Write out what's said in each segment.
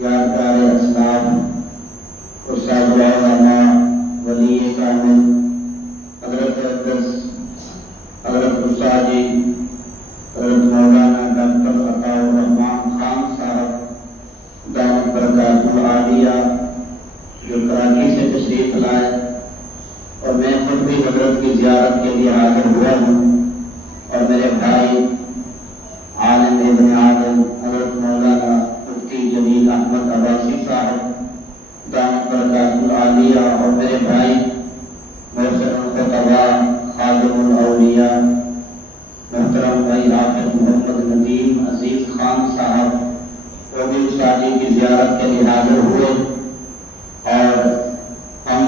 यादगार आलिया जो कराची से तशरीफ लाए और मैं खुद भी हजरत की ज़ियारत के लिए हाजिर हुआ हूँ। और मेरे भाई आलिम इब्न आलिम हजरत मौलाना मुफ्ती जमील अहमद अब्बासी साहब दामत बरकातुल आलिया और मेरे भाई मोहतरम खुतबा खादिमुल औलिया मोहतरम भाई हाफिज मोहम्मद नदीम अजीज खान साहब वो भी शादी की ज़ियारत के लिए हाजिर हुए। और हम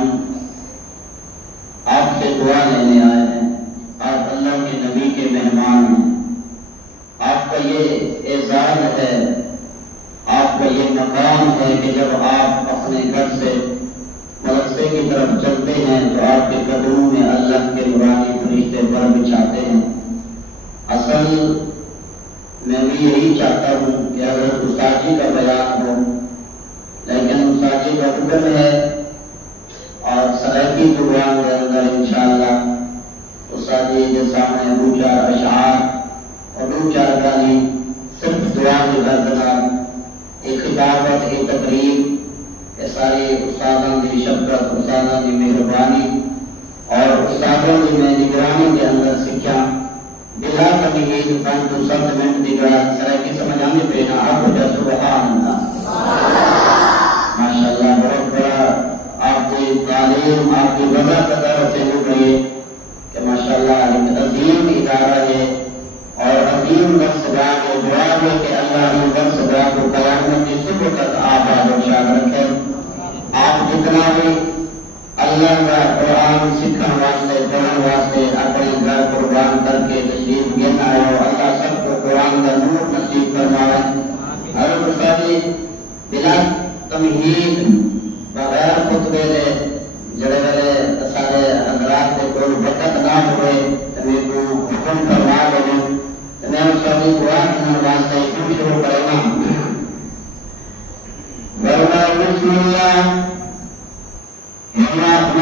आपसे दुआ लेने आए हैं। आप अल्लाह के नबी के मेहमान हैं। आपका ये एजाज है, आपका ये मकाम है कि जब आप अपने घर से मदरसे की तरफ चलते हैं तो आपके कदमों में अल्लाह के नूरानी फरिश्ते पर बिछाते हैं। असल मैं भी यही चाहता हूँ कि अगर उस्तादी का बयान हो, लेकिन उस्तादी का हुक्म है और सराकी जुबान के अंदर इंशाअल्लाह उस्तादी के सामने दो चार अशआर और दो चार गाने सिर्फ दुआ के दर्दनाक एक खिताबत एक तकरीर ये सारी उस्तादों की शफकत उस्तादों की मेहरबानी और उस्तादों की मैं निगरानी के अंदर सीखा बिला कभी एक 5 to 7 मिनट दिखा सराकी समझ आने पे ना आपको सुभान अल्लाह माशाअल्लाह बहुत बड़ा आपकी तालीम आपकी वजह कदर से हो गई कि माशाअल्लाह एक अजीम इदारा है और अजीम दर्सगाह है। दुआ है कि अल्लाह इन दर्सगाह को क़यामत की सुबह तक आबाद और शाद रखे। आप जितना भी अल्लाह का कुरान सीखने वास्ते पढ़ने वास्ते अपने घर कुर्बान करके तशरीफ लेना है और अल्लाह सबको कुरान का नूर नसीब फरमाए। हर उस्तादी बिला तमहीद बगैर खुतबे दे जड़े जड़े सारे हजरात के कोई बरकत ना हुए तो मैं को हुक्म फरमा दे तो मैं उस्तादी दुआ करने वास्ते शुरू करेगा। बिस्मिल्लाह आप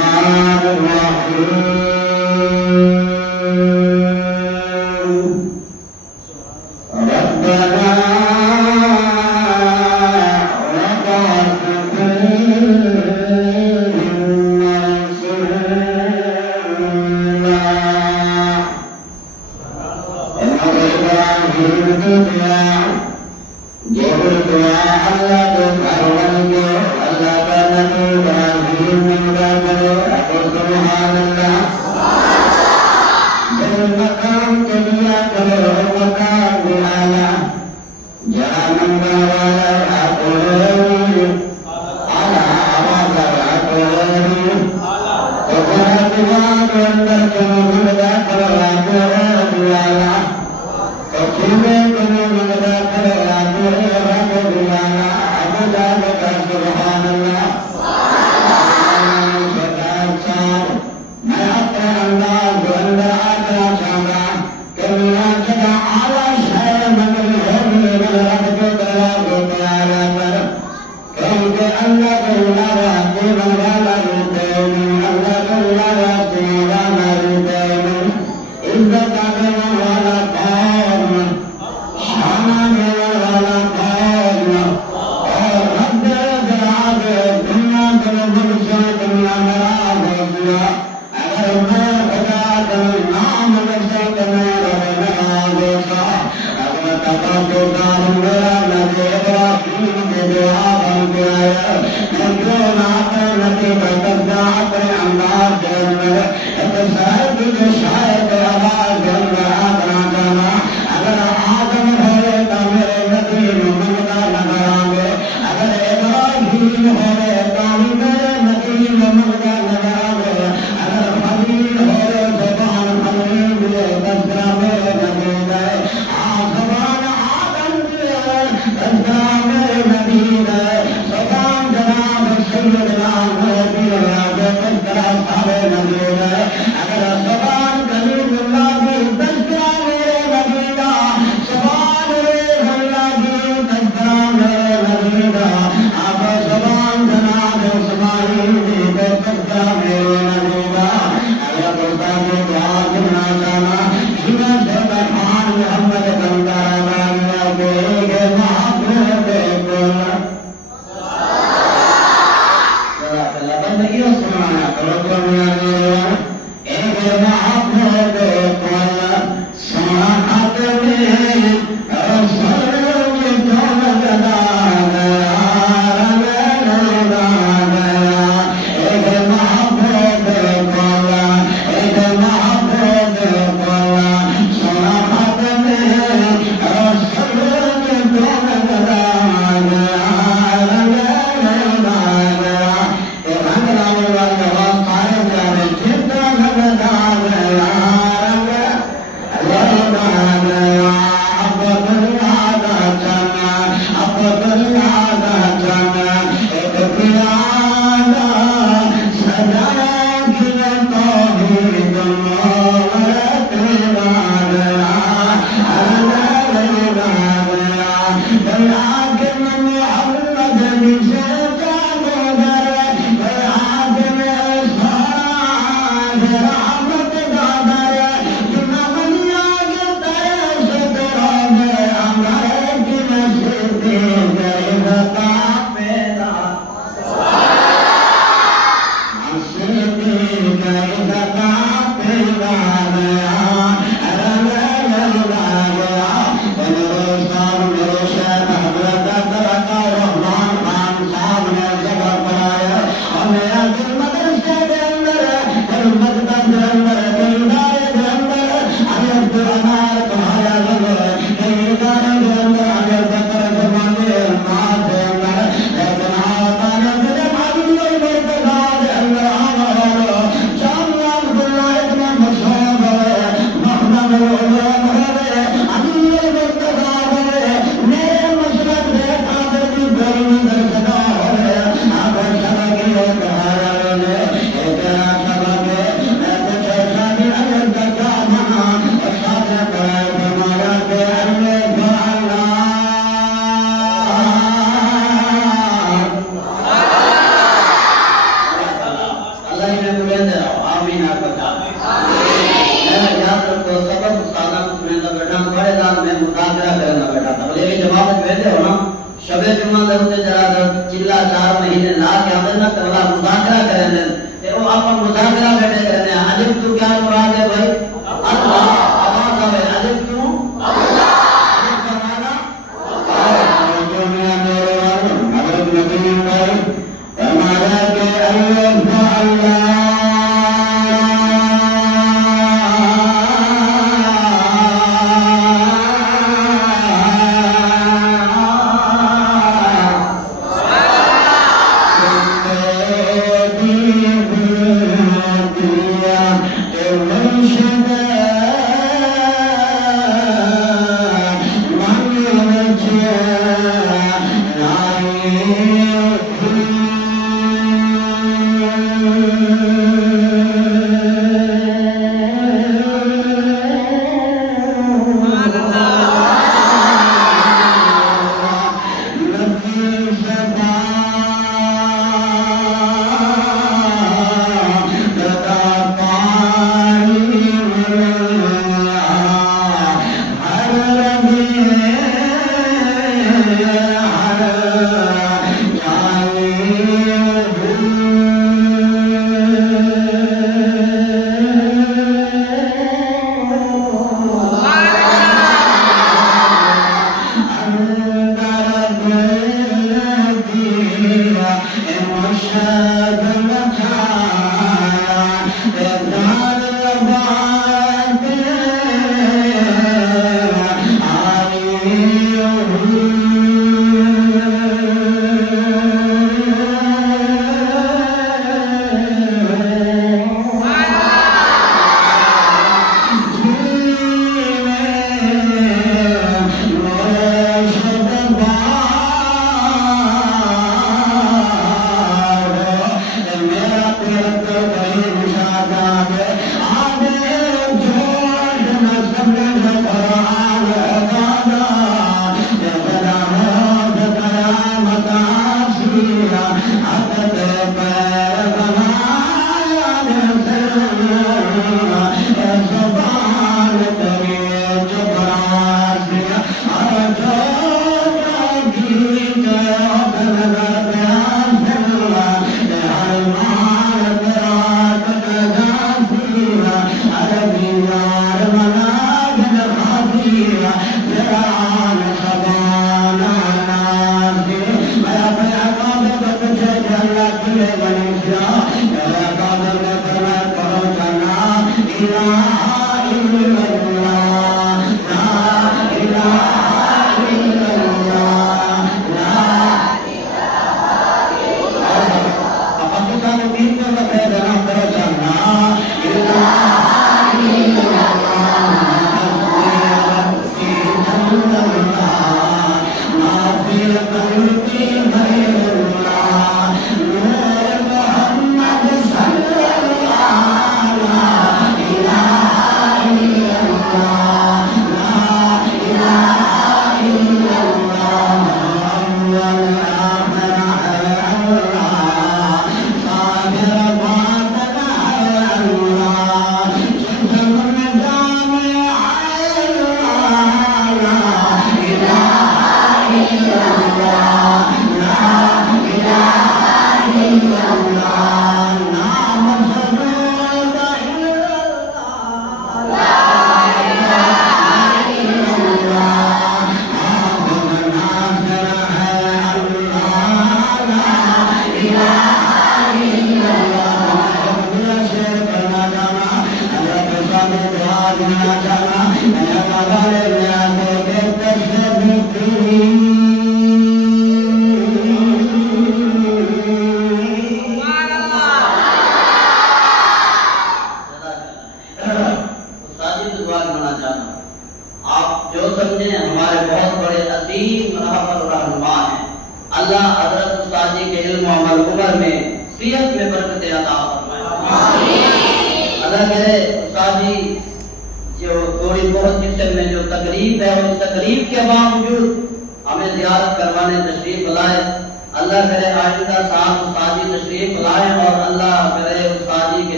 बैठे हो ना शबे जुमा दे उत्ते जरा चिल्ला 4 महीने ला के आवे ना तबला मुज़ाकरा करे ते ओ आप मुज़ाकरा बैठे करने अलिफ तू क्या मुराद है भाई अल्लाह आवाज आवे अलिफ तू अल्लाह अलिफ का माना जो मेरे वालों हजरत नबी भाई फरमाया कि अल्लाह अल्लाह अल्लाह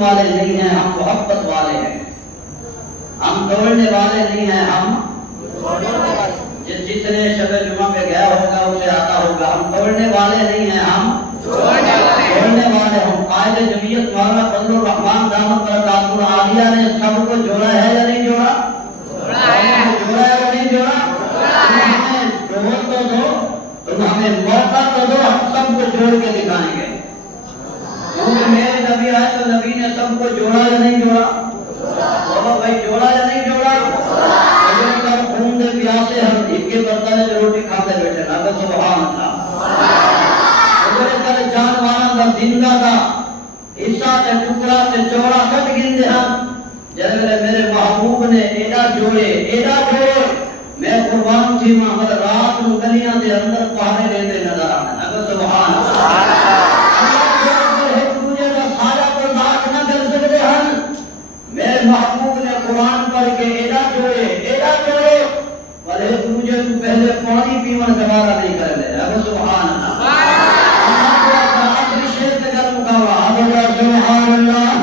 वाले नहीं हैं, हम मोहब्बत वाले हैं। हम दौड़ने वाले नहीं हैं, हम जिसने शबे जुमा पे गया होगा उसे आता होगा। हम दौड़ने वाले नहीं हैं, हम दौड़ने वाले हम। कायदे जमीयत मौलाना फजलुर रहमान दामत बरकातुहू आलिया ने सबको जोड़ा है या नहीं जोड़ा? जोड़ा है या नहीं जोड़ा? तुम तो दो, तुम हमें मौका तो दो, हम सबको जोड़ के दिखाएंगे। क्योंकि मेरे नबी आए तो नबी ने सबको जोड़ा या नहीं जोड़ा? बोलो भाई, जोड़ा या नहीं जोड़ा? खून दे प्यासे हम एक के बर्तन में रोटी खाते बैठे ना, तो सुभान अल्लाह। कल जान वाला दा जिंदा दा हिस्सा ते टुकड़ा ते चौड़ा कट गिंदे हम। जब मेरे महबूब ने एडा जोड़े मैं कुर्बान थी मां मर रात को गलियां दे अंदर पहाड़े लेते नजर आने लगा। सुभान अल्लाह। तुझे का सारा बर्दाश्त न कर सकते हम। मेरे महबूब ने कुरान पढ़ के एडा जोड़े भले तुझे तू पहले पानी पीवन गवारा नहीं कर ले। अब सुभान अल्लाह। आखिरी शेर पे कर मुकावा। अब सुभान अल्लाह।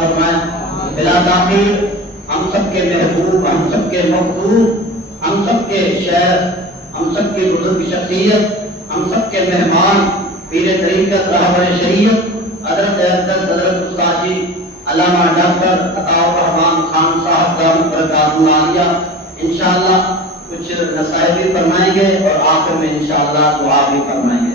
फरमाए। बिला ताखीर हम सबके महबूब, हम सबके महबूब, हम सबके शेर, हम सबके बुजुर्ग शख्सियत, हम सबके मेहमान, पीर तरीक़त रहबर शरीयत हज़रत उस्ताद जी अल्लामा डॉक्टर अताउर रहमान खान साहब दामद बरकातुहु आलिया इंशाअल्लाह कुछ नसाइह भी फरमाएंगे और आखिर में इंशाअल्लाह दुआ भी फरमाएंगे।